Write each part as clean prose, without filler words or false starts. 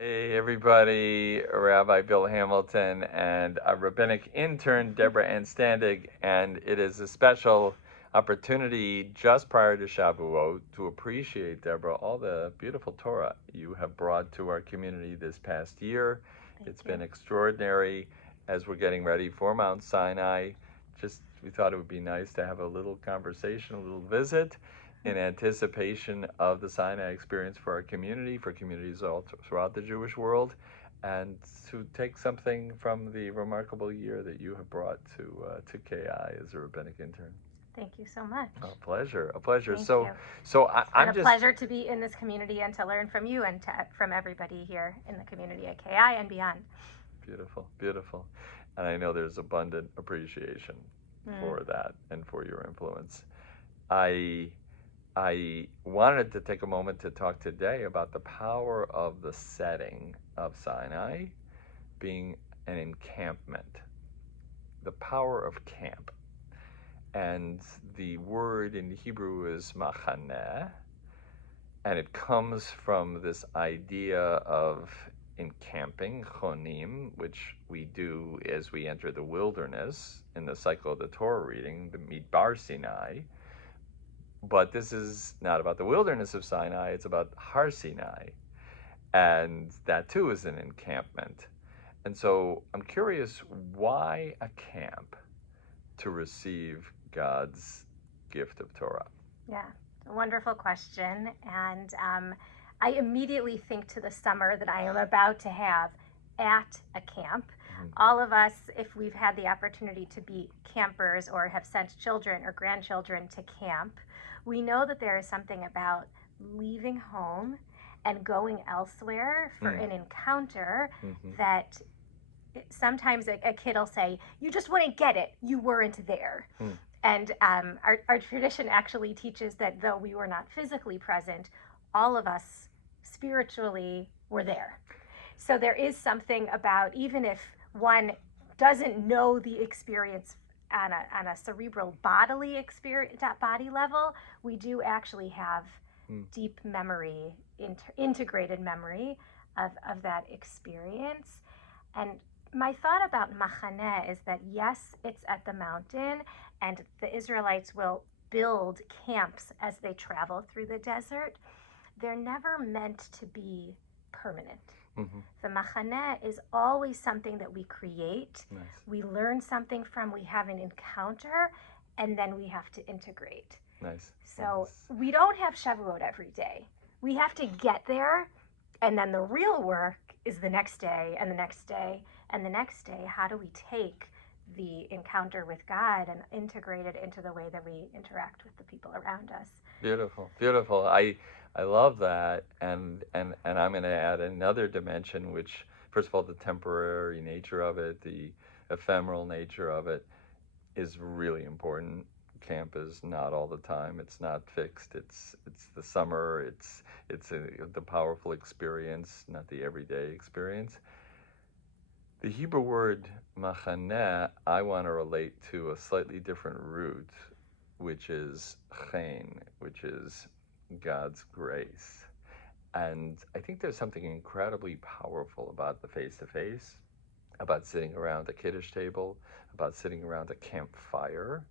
Hey everybody, Rabbi Bill Hamilton and a rabbinic intern, Deborah Ann Standig, and it is a special opportunity just prior to Shavuot to appreciate, Deborah, all the beautiful Torah you have brought to our community this past year. It's been extraordinary as we're getting ready for Mount Sinai. Just we thought it would be nice to have a little conversation, a little visit in anticipation of the Sinai experience for our community, for communities all throughout the Jewish world, and to take something from the remarkable year that you have brought to KI as a rabbinic intern. Thank you so much. A pleasure, a pleasure. Thank So, you. so It's been I'm a just pleasure to be in this community and to learn from you and from everybody here in the community at KI and beyond. beautiful, beautiful, and I know there's abundant appreciation for that and for your influence. I I wanted to take a moment to talk today about the power of the setting of Sinai being an encampment, the power of camp. And the word in Hebrew is machaneh, and it comes from this idea of encamping, chonim, which we do as we enter the wilderness in the cycle of the Torah reading, the Midbar Sinai. But this is not about the wilderness of Sinai, it's about Har Sinai. And that too is an encampment. And so I'm curious, why a camp to receive God's gift of Torah? Yeah, a wonderful question. And I immediately think to the summer that I am about to have at a camp. All of us, if we've had the opportunity to be campers or have sent children or grandchildren to camp, we know that there is something about leaving home and going elsewhere for an encounter that sometimes a kid will say, "You just wouldn't get it. You weren't there." And our tradition actually teaches that though we were not physically present, all of us spiritually were there. So there is something about, even if one doesn't know the experience on a cerebral bodily experience, body level, we do actually have deep memory, integrated memory of that experience. And my thought about machaneh is that yes, it's at the mountain, and the Israelites will build camps as they travel through the desert. They're never meant to be permanent. The machaneh is always something that we create, we learn something from, we have an encounter, and then we have to integrate. So we don't have Shavuot every day. We have to get there, and then the real work is the next day and the next day and the next day. How do we take the encounter with God and integrate it into the way that we interact with the people around us? Beautiful, beautiful. I love that, and I'm going to add another dimension, which first of all, the temporary nature of it, the ephemeral nature of it, is really important. Camp is not all the time. It's not fixed. It's the summer. It's the powerful experience, not the everyday experience. The Hebrew word machaneh, I want to relate to a slightly different root, which is chen, which is God's grace. And I think there's something incredibly powerful about the face-to-face, about sitting around a kiddush table, about sitting around a campfire,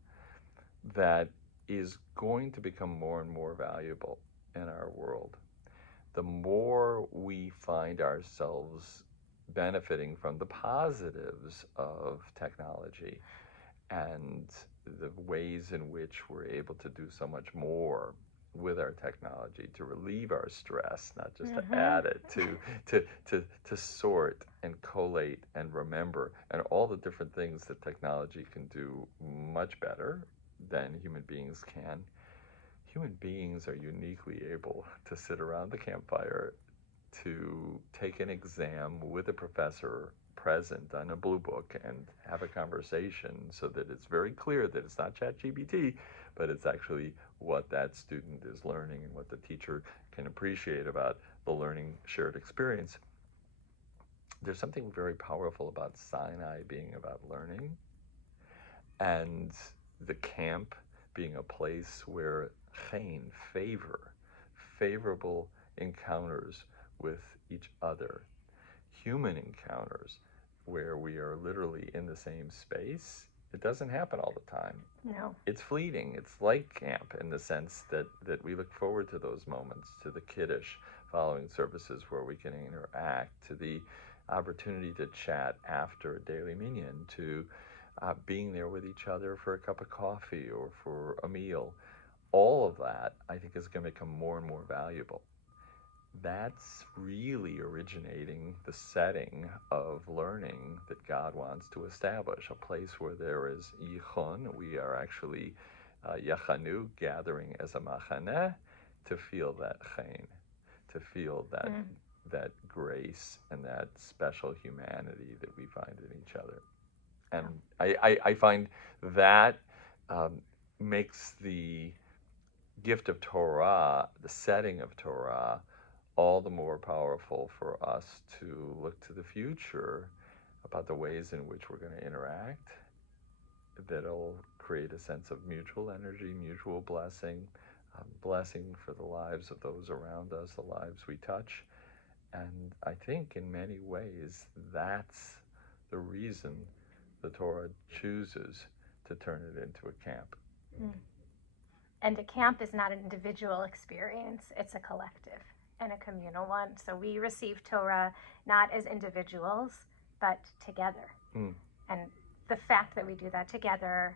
that is going to become more and more valuable in our world. The more we find ourselves benefiting from the positives of technology and the ways in which we're able to do so much more with our technology to relieve our stress, not just to add it, to sort and collate and remember, and all the different things that technology can do much better than human beings can. Human beings are uniquely able to sit around the campfire, to take an exam with a professor present on a blue book and have a conversation so that it's very clear that it's not ChatGPT, but it's actually what that student is learning and what the teacher can appreciate about the learning shared experience. There's something very powerful about Sinai being about learning, and the camp being a place where favorable encounters with each other human encounters where we are literally in the same space, it doesn't happen all the time. No. It's fleeting. It's like camp in the sense that we look forward to those moments, to the kiddush following services where we can interact, to the opportunity to chat after a daily minyan, to being there with each other for a cup of coffee or for a meal. All of that, I think, is going to become more and more valuable. That's really originating the setting of learning that God wants to establish, a place where there is yichon. We are actually yachanu, gathering as a machaneh, to feel that chen, to feel that grace and that special humanity that we find in each other. And I find that makes the gift of Torah, the setting of Torah, all the more powerful for us to look to the future about the ways in which we're going to interact that'll create a sense of mutual energy, mutual blessing, blessing for the lives of those around us, the lives we touch. And I think in many ways that's the reason the Torah chooses to turn it into a camp. And a camp is not an individual experience, it's a collective and a communal one. So we receive Torah not as individuals, but together. And the fact that we do that together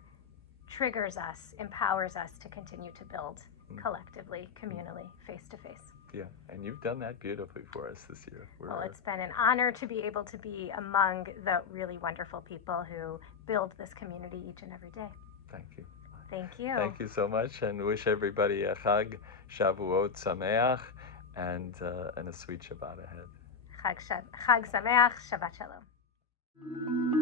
triggers us, empowers us to continue to build collectively, communally, face to face. Yeah, and you've done that beautifully for us this year. Well, it's been an honor to be able to be among the really wonderful people who build this community each and every day. Thank you. Thank you. Thank you so much, and wish everybody a Chag Shavuot Sameach and a sweet Shabbat ahead. Chag Sameach, Shabbat Shalom.